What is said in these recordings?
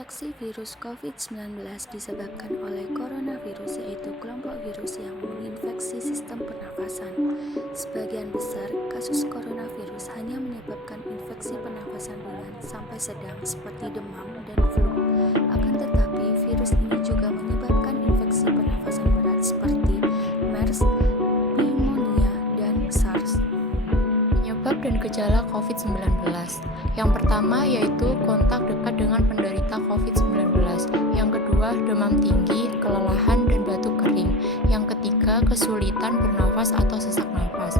Infeksi virus COVID-19 disebabkan oleh coronavirus, yaitu kelompok virus yang menginfeksi sistem pernafasan. Sebagian besar kasus coronavirus hanya menyebabkan infeksi pernafasan ringan sampai sedang seperti demam dan flu. Akan tetapi, virus ini juga menyebabkan infeksi pernafasan berat seperti MERS, pneumonia, dan SARS. Penyebab dan gejala COVID-19. Yang pertama yaitu kontak dekat dengan penderita COVID-19. Yang kedua, demam tinggi, kelelahan, dan batuk kering. Yang ketiga, kesulitan bernafas atau sesak nafas.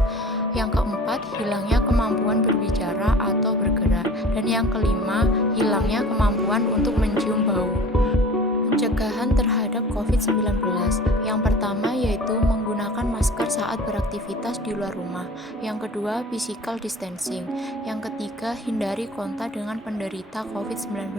Yang keempat, hilangnya kemampuan berbicara atau bergerak. Dan yang kelima, hilangnya kemampuan untuk mencium bau. Pencegahan terhadap COVID-19. Yang pertama yaitu menggunakan masker saat beraktivitas di luar rumah. Yang kedua, physical distancing. Yang ketiga, hindari kontak dengan penderita COVID-19.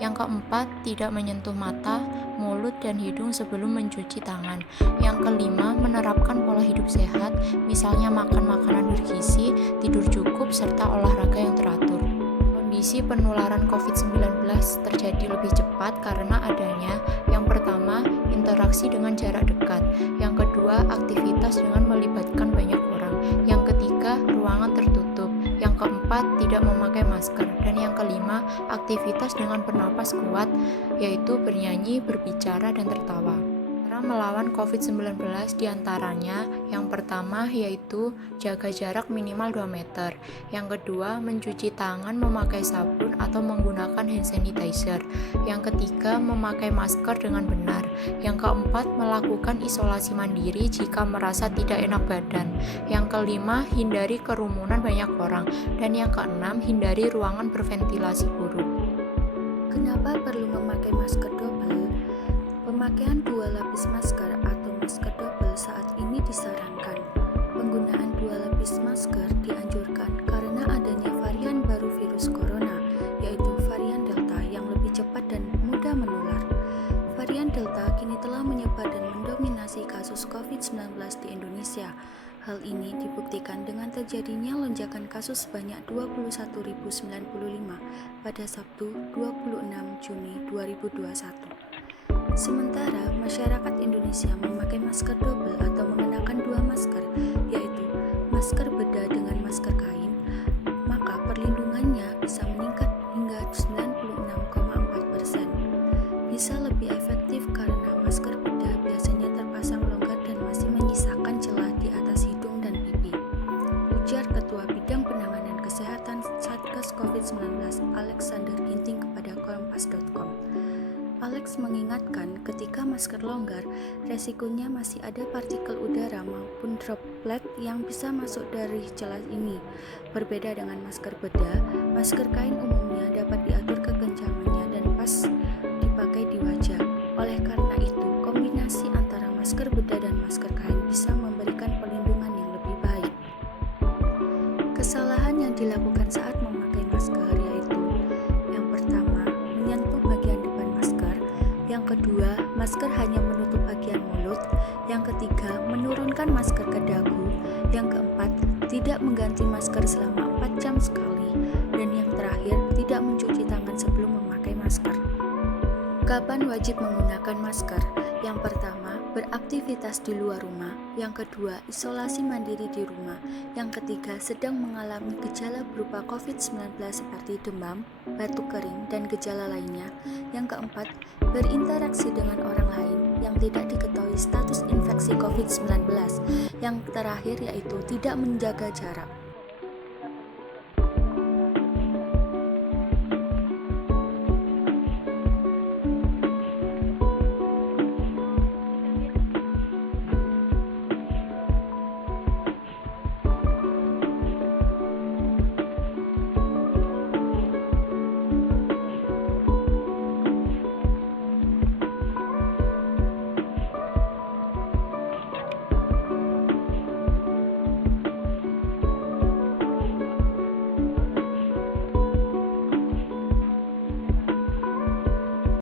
Yang keempat, tidak menyentuh mata, mulut, dan hidung sebelum mencuci tangan. Yang kelima, menerapkan pola hidup sehat, misalnya makan makanan bergizi, tidur cukup, serta olahraga yang teratur. Kondisi penularan COVID-19 terjadi lebih cepat karena adanya yang pertama, interaksi dengan jarak dekat, yang kedua, aktivitas dengan melibatkan banyak orang, yang ketiga, ruangan tertutup, yang keempat, tidak memakai masker, dan yang kelima, aktivitas dengan bernapas kuat, yaitu bernyanyi, berbicara, dan tertawa. Cara melawan COVID-19 diantaranya yang pertama yaitu jaga jarak minimal 2 meter, yang kedua mencuci tangan memakai sabun atau menggunakan hand sanitizer, yang ketiga memakai masker dengan benar, yang keempat melakukan isolasi mandiri jika merasa tidak enak badan, yang kelima hindari kerumunan banyak orang, dan yang keenam hindari ruangan berventilasi buruk. Kenapa perlu memakai masker double? Pemakaian 2 lapis masker atau masker double saat ini disarankan. Penggunaan 2 lapis masker dianjurkan karena adanya varian baru virus corona, yaitu varian Delta yang lebih cepat dan mudah menular. Varian Delta kini telah menyebar dan mendominasi kasus COVID-19 di Indonesia. Hal ini dibuktikan dengan terjadinya lonjakan kasus sebanyak 21.095 pada Sabtu 26 Juni 2021. Sementara masyarakat Indonesia memakai masker double atau mengenakan 2 masker, yaitu masker bedah dengan masker kain, maka perlindungannya bisa meningkat hingga 96,4%. Bisa lebih efektif karena masker bedah biasanya terpasang longgar dan masih menyisakan celah di atas hidung dan pipi. Ujar Ketua Bidang Penanganan Kesehatan Satgas COVID-19 Alexander Ginting kepada Kompas.com. Alex mengingatkan ketika masker longgar, resikonya masih ada partikel udara maupun droplet yang bisa masuk dari celah ini. Berbeda dengan masker bedah, masker kain umumnya dapat diatur kekencangannya dan pas dipakai di wajah. Oleh karena itu, kombinasi antara masker bedah dan masker kain bisa memberikan perlindungan yang lebih baik. Kesalahan yang dilakukan saat memakai masker yaitu yang pertama, menyentuh bagian depan masker, yang kedua, masker hanya menutup bagian mulut, yang ketiga, menurunkan masker ke dagu, yang keempat, tidak mengganti masker selama 4 jam sekali, dan yang terakhir, tidak mencuci tangan sebelum memakai masker. Kapan wajib menggunakan masker? Yang pertama, beraktivitas di luar rumah. Yang kedua, isolasi mandiri di rumah. Yang ketiga, sedang mengalami gejala berupa COVID-19 seperti demam, batuk kering, dan gejala lainnya. Yang keempat, berinteraksi dengan orang lain yang tidak diketahui status infeksi COVID-19. Yang terakhir yaitu tidak menjaga jarak.